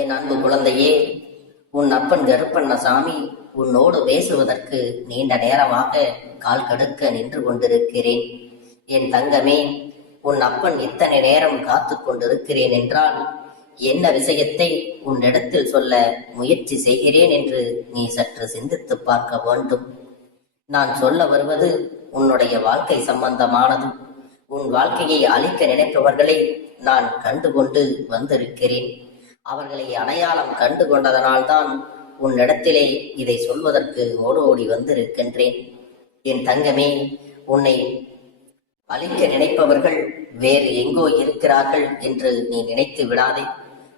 என் அன்பு குழந்தையே, உன் அப்பன் கருப்பண்ணசாமி உன்னோடு பேசுவதற்கு நீண்ட நேரமாக கால் கடுக்க நின்று கொண்டிருக்கிறேன். என் தங்கமே, உன் அப்பன் இத்தனை நேரம் காத்து கொண்டிருக்கிறேன் என்றால் என்ன விஷயத்தை உன்னிடத்தில் சொல்ல முயற்சி செய்கிறேன் என்று நீ சற்று சிந்தித்து பார்க்க வேண்டும். நான் சொல்ல வருவது உன்னுடைய வாழ்க்கை சம்பந்தமானது. உன் வாழ்க்கையை அழிக்க நினைப்பவர்களை நான் கண்டுகொண்டு வந்திருக்கிறேன். அவர்களை அடையாளம் கண்டு கொண்டதனால்தான் உன்னிடத்திலே இதை சொல்வதற்கு ஓடோடி வந்திருக்கின்றேன். என் தங்கமே, உன்னை அழிக்க நினைப்பவர்கள் வேறு எங்கோ இருக்கிறார்கள் என்று நீ நினைத்து விடாதே.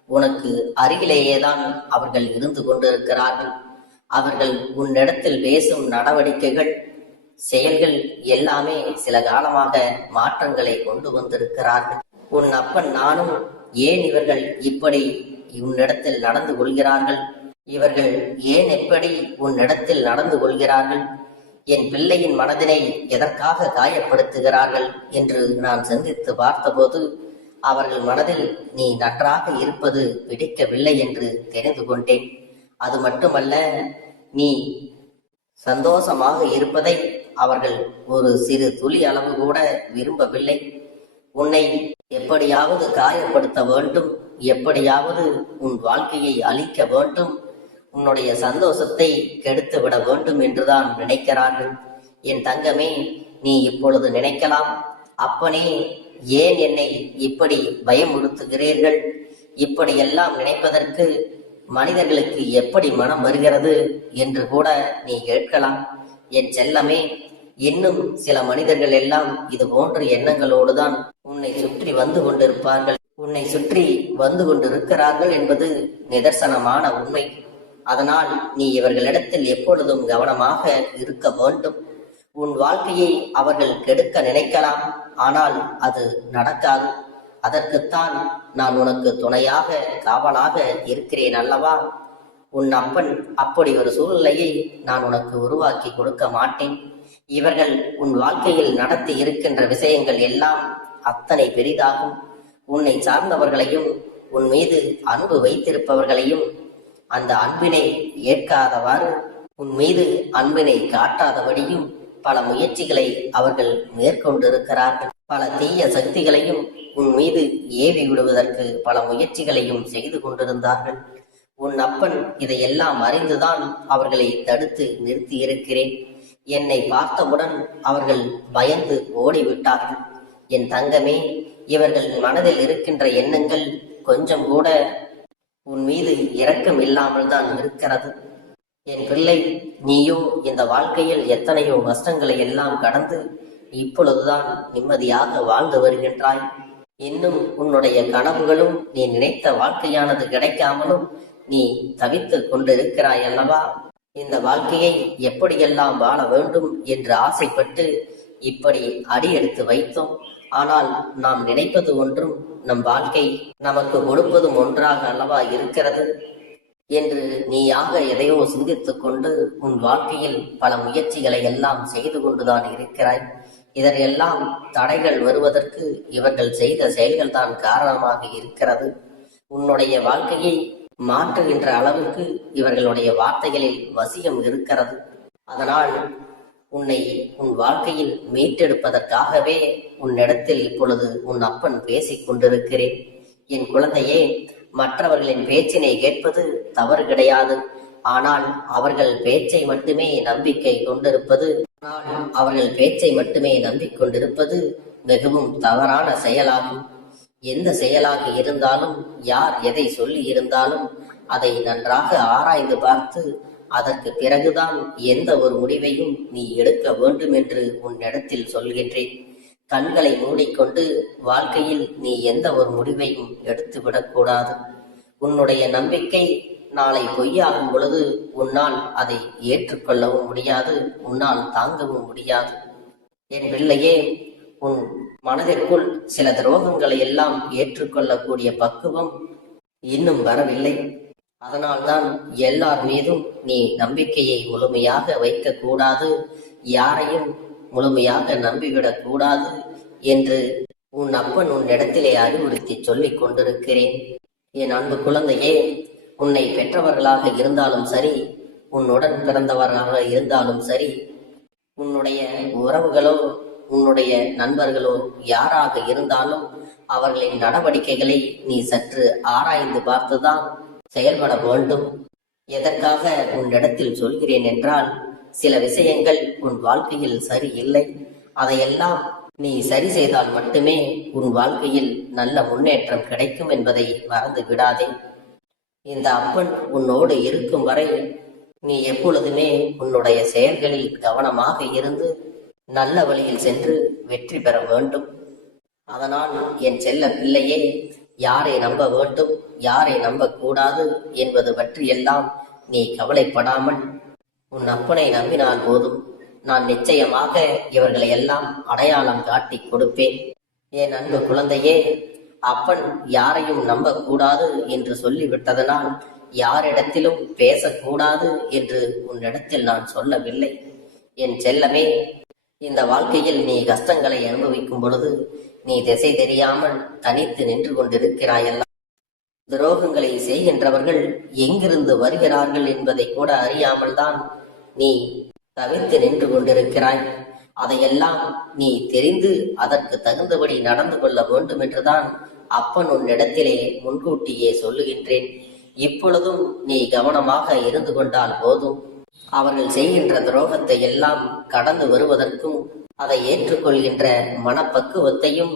உனக்கு அருகிலேயேதான் அவர்கள் இருந்து கொண்டிருக்கிறார்கள். அவர்கள் உன்னிடத்தில் பேசும் நடவடிக்கைகள், செயல்கள் எல்லாமே சில காலமாக மாற்றங்களை கொண்டு வந்திருக்கிறார்கள். உன் அப்பன் நானும் ஏன் இவர்கள் இப்படி உன்னிடத்தில் நடந்து கொள்கிறார்கள், இவர்கள் ஏன் எப்படி உன்னிடத்தில் நடந்து கொள்கிறார்கள், என் பிள்ளையின் மனதினை எதற்காக காயப்படுத்துகிறார்கள் என்று நான் சிந்தித்து பார்த்தபோது அவர்கள் மனதில் நீ நன்றாக இருப்பது பிடிக்கவில்லை என்று தெரிந்து கொண்டேன். அது மட்டுமல்ல, நீ சந்தோஷமாக இருப்பதை அவர்கள் ஒரு சிறு துளி அளவு கூட விரும்பவில்லை. உன்னை எப்படியாவது காயப்படுத்த வேண்டும், எப்படியாவது உன் வாழ்க்கையை அழிக்க வேண்டும், உன்னுடைய சந்தோஷத்தை கெடுத்து விட வேண்டும் என்றுதான் நினைக்கிறார்கள். என் தங்கமே, நீ இப்பொழுது நினைக்கலாம், அப்பனே ஏன் என்னை இப்படி பயமுறுத்துகிறீர்கள், இப்படியெல்லாம் நினைப்பதற்கு மனிதர்களுக்கு எப்படி மனம் வருகிறது என்று கூட நீ கேட்கலாம். என் செல்லமே, இன்னும் சில மனிதர்கள் எல்லாம் இது போன்ற எண்ணங்களோடுதான் உன்னை சுற்றி வந்து கொண்டிருப்பார்கள். உன்னை சுற்றி வந்து கொண்டிருக்கிறார்கள் என்பது நிதர்சனமான உண்மை. அதனால் நீ இவர்களிடத்தில் எப்பொழுதும் கவனமாக இருக்க வேண்டும். உன் வாழ்க்கையை அவர்கள் கெடுக்க நினைக்கலாம், ஆனால் அது நடக்காது. அதற்குத்தான் நான் உனக்கு துணையாக காவலாக இருக்கிறேன் அல்லவா? உன் அப்பன் அப்படி ஒரு சூழ்நிலையை நான் உனக்கு உருவாக்கி கொடுக்க மாட்டேன். இவர்கள் உன் வாழ்க்கையில் நடத்தி இருக்கின்ற விஷயங்கள் எல்லாம் அத்தனை பெரிதாகும். உன்னை சார்ந்தவர்களையும் உன் மீது அன்பு வைத்திருப்பவர்களையும் அந்த அன்பினை ஏற்காதவாறு, உன் மீது அன்பினை காட்டாதபடியும் பல முயற்சிகளை அவர்கள் மேற்கொண்டிருக்கிறார்கள். பல தீய சக்திகளையும் உன் மீது ஏவி விடுவதற்கு பல முயற்சிகளையும் செய்து கொண்டிருந்தார்கள். உன் அப்பன் இதையெல்லாம் அறிந்துதான் அவர்களை தடுத்து நிறுத்தி இருக்கிறேன். என்னை பார்த்தவுடன் அவர்கள் பயந்து ஓடிவிட்டார்கள். என் தங்கமே, இவர்கள் மனதில் இருக்கின்ற எண்ணங்கள் கொஞ்சம் கூட உன் மீது இரக்கம் இல்லாமல் தான் இருக்கிறது. என் பிள்ளை, நீயோ இந்த வாழ்க்கையில் எத்தனையோ கஷ்டங்களை எல்லாம் கடந்து இப்பொழுதுதான் நிம்மதியாக வாழ்ந்து வருகின்றாய். இன்னும் உன்னுடைய கனவுகளும் நீ நினைத்த வாழ்க்கையானது கிடைக்காமலும் நீ தவித்து கொண்டிருக்கிறாய் அல்லவா? இந்த வாழ்க்கையை எப்படியெல்லாம் வாழ வேண்டும் என்று ஆசைப்பட்டு இப்படி அடி எடுத்து வைத்தோம். ஆனால் நாம் நினைப்பது ஒன்றும் நம் வாழ்க்கை நமக்கு கொடுப்பதும் ஒன்றாக அல்லவா இருக்கிறது என்று நீயாக எதையோ சிந்தித்துக் கொண்டு உன் வாழ்க்கையில் பல முயற்சிகளை எல்லாம் செய்து கொண்டுதான் இருக்கிறாய். இதற்கெல்லாம் தடைகள் வருவதற்கு இவர்கள் செய்த செயல்கள் தான் காரணமாக இருக்கிறது. உன்னுடைய வாழ்க்கையை மாற்றுகின்ற அளவுக்கு இவர்களுடைய வார்த்தைகளில் வசியம் இருக்கிறது. அதனால் உன்னை உன் வாழ்க்கையில் மீட்டெடுப்பதற்காகவே உன்னிடத்தில் இப்பொழுது உன் அப்பன் பேசிக் கொண்டிருக்கிறேன். என் குழந்தையே, மற்றவர்களின் பேச்சினை கேட்பது தவறு கிடையாது. ஆனால் அவர்கள் பேச்சை மட்டுமே நம்பிக்கொண்டிருப்பது மிகவும் தவறான செயலாகும். எந்த செயலாக இருந்தாலும், யார் எதை சொல்லி இருந்தாலும் அதை நன்றாக ஆராய்ந்து பார்த்து அதற்கு பிறகுதான் எந்த ஒரு முடிவையும் நீ எடுக்க வேண்டும் என்று உன்னிடத்தில் சொல்கின்றேன். கண்களை மூடிக்கொண்டு வாழ்க்கையில் நீ எந்த ஒரு முடிவையும் எடுத்து விடக்கூடாது. உன்னுடைய நம்பிக்கை நாளை பொய்யாகும் பொழுது உன்னால் அதை ஏற்றுக்கொள்ளவும் முடியாது, உன்னால் தாங்கவும் முடியாது. என் பிள்ளையே, உன் மனதிற்குள் சில துரோகங்களை எல்லாம் ஏற்றுக்கொள்ளக்கூடிய பக்குவம் இன்னும் வரவில்லை. அதனால்தான் எல்லார் மீதும் நீ நம்பிக்கையை முழுமையாக வைக்க கூடாது, யாரையும் முழுமையாக நம்பிவிடக் கூடாது என்று உன் அப்பன் உன்னிடத்திலே அறிவுறுத்தி சொல்லிக் கொண்டிருக்கிறேன். என் அன்பு குழந்தையே, உன்னை பெற்றவர்களாக இருந்தாலும் சரி, உன்னுடன் பிறந்தவர்களாக இருந்தாலும் சரி, உன்னுடைய உறவுகளோ உன்னுடைய நண்பர்களோ யாராக இருந்தாலும் அவர்களின் நடவடிக்கைகளை நீ சற்று ஆராய்ந்து பார்த்துதான் செயல்பட வேண்டும். எதற்காக உன்னிடத்தில் சொல்கிறேன் என்றால், சில விஷயங்கள் உன் வாழ்க்கையில் சரியில்லை. அதையெல்லாம் நீ சரி செய்தால் மட்டுமே உன் வாழ்க்கையில் நல்ல முன்னேற்றம் கிடைக்கும் என்பதை மறந்து விடாதே. இந்த அப்பன் உன்னோடு இருக்கும் வரை நீ எப்பொழுதுமே உன்னுடைய செயல்களில் கவனமாக இருந்து நல்ல வழியில் சென்று வெற்றி பெற வேண்டும். அதனால் என் செல்ல பிள்ளையே, யாரை நம்ப வேண்டும், யாரை நம்பக்கூடாது என்பது பற்றியெல்லாம் நீ கவலைப்படாமல் உன் அப்பனை நம்பினால் போதும். நான் நிச்சயமாக இவர்களை எல்லாம் அடையாளம் காட்டி கொடுப்பேன். என் அன்பு குழந்தையே, அப்பன் யாரையும் நம்பக்கூடாது என்று சொல்லிவிட்டதனால் யாரிடத்திலும் பேசக்கூடாது என்று உன்னிடத்தில் நான் சொல்லவில்லை. என் செல்லமே, இந்த வாழ்க்கையில் நீ கஷ்டங்களை அனுபவிக்கும் பொழுது நீ திசை தெரியாமல் தனித்து நின்று கொண்டிருக்கிறாயெல்லாம். துரோகங்களை செய்கின்றவர்கள் எங்கிருந்து வருகிறார்கள் என்பதை கூட அறியாமல் தான் நீ தவிர்த்து நின்று கொண்டிருக்கிறாய். அதையெல்லாம் நீ தெரிந்து அதற்கு தகுந்தபடி நடந்து கொள்ள வேண்டும் என்றுதான் அப்பன் உன்னிடத்திலே முன்கூட்டியே சொல்லுகின்றேன். இப்பொழுதும் நீ கவனமாக இருந்து கொண்டால் போதும். அவர்கள் செய்கின்ற துரோகத்தை எல்லாம் கடந்து வருவதற்கும் அதை ஏற்றுக்கொள்கின்ற மனப்பக்குவத்தையும்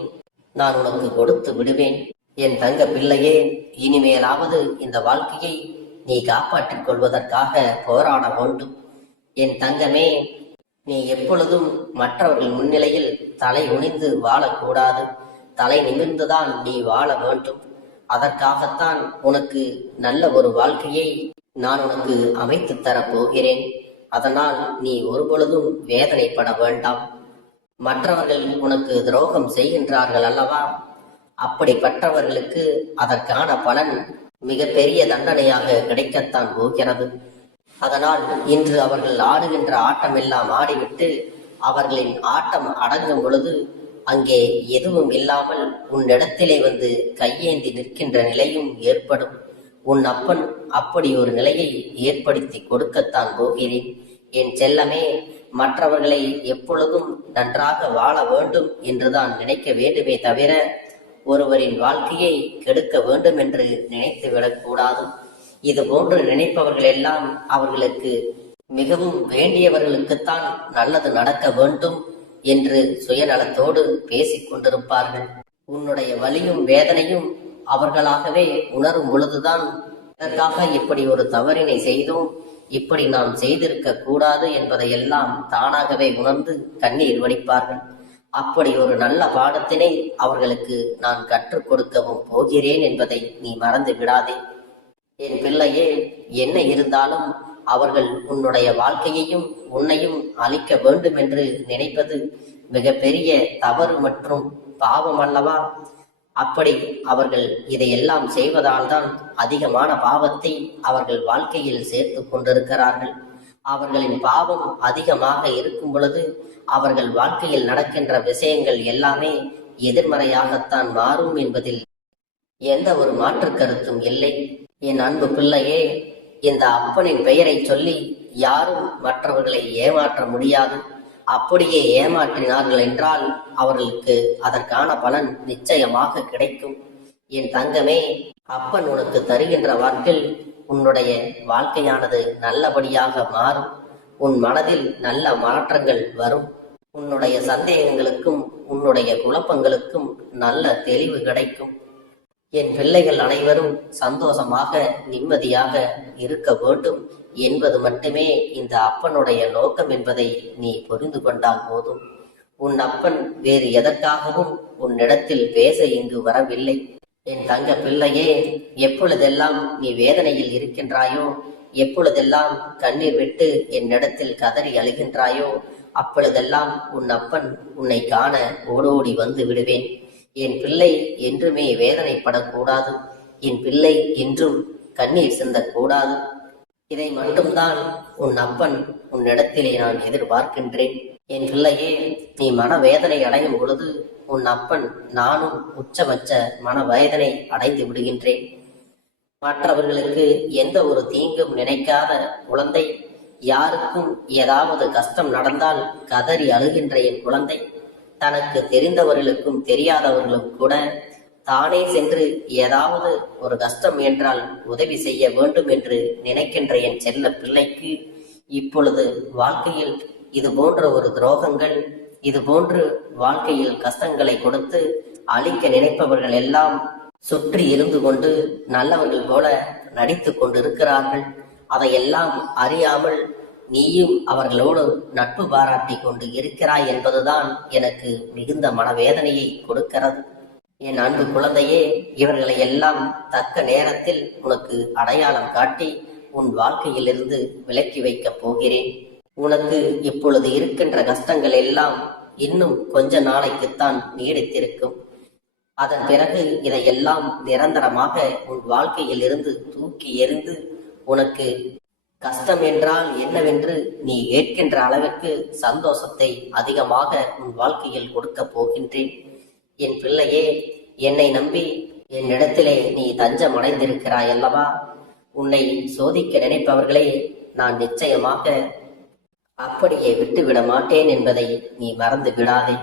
நான் உனக்கு கொடுத்து விடுவேன். என் தங்க பிள்ளையே, இனிமேலாவது இந்த வாழ்க்கையை நீ காப்பாற்றிக் கொள்வதற்காக போராட வேண்டும். என் தங்கமே, நீ எப்பொழுதும் மற்றவர்கள் முன்னிலையில் தலை குனிந்து வாழக்கூடாது. தலை நிமிர்ந்துதான் நீ வாழ வேண்டும். அதற்காகத்தான் உனக்கு நல்ல ஒரு வாழ்க்கையை நான் உனக்கு அமைத்து தரப் போகிறேன். அதனால் நீ ஒருபொழுதும் வேதனைப்பட வேண்டாம். மற்றவர்கள் உனக்கு துரோகம் செய்கின்றார்கள் அல்லவா? அப்படிப்பட்டவர்களுக்கு அதற்கான பலன் மிக பெரிய தண்டனையாக கிடைக்கத்தான் போகிறது. அதனால் இன்று அவர்கள் ஆடுகின்ற ஆட்டம் எல்லாம் ஆடிவிட்டு அவர்களின் ஆட்டம் அடங்கும் பொழுது அங்கே எதுவும் இல்லாமல் உன்னிடத்திலே வந்து கையேந்தி நிற்கின்ற நிலையும் ஏற்படும். உன் அப்பன் அப்படி ஒரு நிலையை ஏற்படுத்தி கொடுக்கத்தான் போகிறேன். என் செல்லமே, மற்றவர்களை எப்பொழுதும் நன்றாக வாழ வேண்டும் என்றுதான் நினைக்க வேண்டுமே தவிர ஒருவரின் வாழ்க்கையை கெடுக்க வேண்டும் என்று நினைத்து விடக்கூடாது. இது போன்று நினைப்பவர்கள் எல்லாம் அவர்களுக்கு மிகவும் வேண்டியவர்களுக்குத்தான் நல்லது நடக்க வேண்டும் என்று சுயநலத்தோடு பேசிக் கொண்டிருப்பார்கள். உன்னுடைய வலியும் வேதனையும் அவர்களாகவே உணரும் பொழுதுதான் இதற்காக இப்படி ஒரு தவறினை செய்தோம், இப்படி நாம் செய்திருக்க கூடாது என்பதையெல்லாம் தானாகவே உணர்ந்து கண்ணீர் வடிப்பார்கள். அப்படி ஒரு நல்ல பாடத்தினை அவர்களுக்கு நான் கற்றுக் கொடுக்கவும் போகிறேன் என்பதை நீ மறந்து விடாதே. என் பிள்ளையே, என்ன இருந்தாலும் அவர்கள் உன்னுடைய வாழ்க்கையையும் உன்னையும் அழிக்க வேண்டும் என்று நினைப்பது மிக பெரிய தவறு மற்றும் பாவம் அல்லவா? அப்படி அவர்கள் இதையெல்லாம் செய்வதால் தான் அதிகமான பாவத்தை அவர்கள் வாழ்க்கையில் சேர்த்து கொண்டிருக்கிறார்கள். அவர்களின் பாவம் அதிகமாக இருக்கும் பொழுது அவர்கள் வாழ்க்கையில் நடக்கின்ற விஷயங்கள் எல்லாமே எதிர்மறையாகத்தான் மாறும் என்பதில் எந்த ஒரு மாற்று கருத்தும் இல்லை. என் அன்பு பிள்ளையே, இந்த அப்பனின் பெயரை சொல்லி யாரும் மற்றவர்களை ஏமாற்ற முடியாது. அப்படியே ஏமாற்றினார்கள் என்றால் அவர்களுக்கு அதற்கான பலன் நிச்சயமாக கிடைக்கும். என் தங்கமே, அப்பன் உனக்கு தருகின்ற வாக்கில் உன்னுடைய வாழ்க்கையானது நல்லபடியாக மாறும். உன் மனதில் நல்ல மாற்றங்கள் வரும். உன்னுடைய சந்தேகங்களுக்கும் உன்னுடைய குழப்பங்களுக்கும் நல்ல தெளிவு கிடைக்கும். என் பிள்ளைகள் அனைவரும் சந்தோஷமாக நிம்மதியாக இருக்க வேண்டும் என்பது மட்டுமே இந்த அப்பனுடைய நோக்கம் என்பதை நீ புரிந்து கொண்டால் போதும். உன் அப்பன் வேறு எதற்காகவும் உன்னிடத்தில் பேச இங்கு வரவில்லை. என் தங்க பிள்ளையே, எப்பொழுதெல்லாம் நீ வேதனையில் இருக்கின்றாயோ, எப்பொழுதெல்லாம் கண்ணீர் விட்டு என்னிடத்தில் கதறி அழுகின்றாயோ, அப்பொழுதெல்லாம் உன் அப்பன் உன்னை காண ஓடோடி வந்து விடுவேன். என் பிள்ளை என்றுமே வேதனைப்படக்கூடாது. என் பிள்ளை என்றும் கண்ணீர் சிந்தக்கூடாது. இதை மட்டும்தான் உன் அப்பன் உன்னிடத்திலே நான் எதிர்பார்க்கின்றேன். என் பிள்ளையே, நீ மனவேதனை அடையும் பொழுது உன் அப்பன் நானும் உச்சபட்ச மனவேதனை அடைந்து விடுகின்றேன். மற்றவர்களுக்கு எந்த ஒரு தீங்கும் நினைக்காத குழந்தை, யாருக்கும் ஏதாவது கஷ்டம் நடந்தால் கதறி அழுகின்ற என் குழந்தை, தனக்கு தெரிந்தவர்களுக்கும் தெரியாதவர்களும் கூட தானே சென்று ஏதாவது ஒரு கஷ்டம் என்றால் உதவி செய்ய வேண்டும் என்று நினைக்கின்ற என் செல்ல பிள்ளைக்கு இப்பொழுது வாழ்க்கையில் இது போன்ற ஒரு துரோகங்கள், இது போன்று வாழ்க்கையில் கஷ்டங்களை கொடுத்து அழிக்க நினைப்பவர்கள் எல்லாம் சுற்றி இருந்து கொண்டு நல்லவர்கள் போல நடித்து கொண்டிருக்கிறார்கள். அதையெல்லாம் அறியாமல் நீயும் அவர்களோடு நட்பு பாராட்டி கொண்டு இருக்கிறாய் என்பதுதான் எனக்கு மிகுந்த மனவேதனையை கொடுக்கிறது. என் அன்பு குழந்தையே, இவர்களை எல்லாம் தக்க நேரத்தில் உனக்கு அடையாளம் காட்டி உன் வாழ்க்கையிலிருந்து விலக்கி வைக்கப் போகிறேன். உனக்கு இப்பொழுது இருக்கின்ற கஷ்டங்கள் எல்லாம் இன்னும் கொஞ்ச நாளைக்குத்தான் நீடித்திருக்கும். அதன் பிறகு இதையெல்லாம் நிரந்தரமாக உன் வாழ்க்கையில் இருந்து தூக்கி எறிந்து உனக்கு கஷ்டம் என்றால் என்னவென்று நீ கேட்கின்ற அளவிற்கு சந்தோஷத்தை அதிகமாக உன் வாழ்க்கையில் கொடுக்க போகின்றேன். என் பிள்ளையே, என்னை நம்பி என்னிடத்திலே நீ தஞ்சம் அடைந்திருக்கிறாய் அல்லவா? உன்னை சோதிக்க நினைப்பவர்களே நான் நிச்சயமாக அப்படியே விட்டுவிட மாட்டேன் என்பதை நீ மறந்து விடாதே.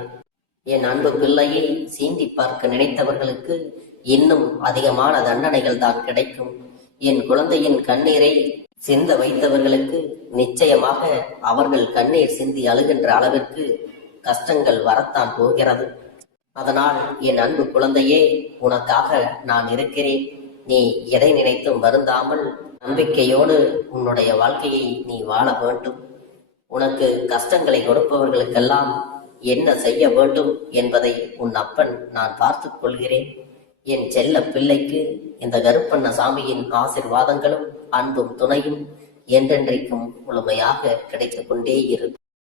என் அன்பு பிள்ளையை சீண்டி பார்க்க நினைத்தவர்களுக்கு இன்னும் அதிகமான தண்டனைகள் தான் கிடைக்கும். என் குழந்தையின் கண்ணீரை சிந்த வைத்தவர்களுக்கு நிச்சயமாக அவர்கள் கண்ணீர் சிந்தி அழுகின்ற அளவிற்கு கஷ்டங்கள் வரத்தான் போகிறது. அதனால் என் அன்பு குழந்தையே, உனக்காக நான் இருக்கிறேன். நீ எதை நினைத்தும் வருந்தாமல் நம்பிக்கையோடு உன்னுடைய வாழ்க்கையை நீ வாழ வேண்டும். உனக்கு கஷ்டங்களை கொடுப்பவர்களுக்கெல்லாம் என்ன செய்ய வேண்டும் என்பதை உன் அப்பன் நான் பார்த்துக் கொள்கிறேன். என் செல்ல பிள்ளைக்கு இந்த கருப்பண்ண சாமியின் ஆசீர்வாதங்களும் அன்பும் துணையும் என்றென்றைக்கும் முழுமையாக கிடைத்துக் கொண்டே இரு.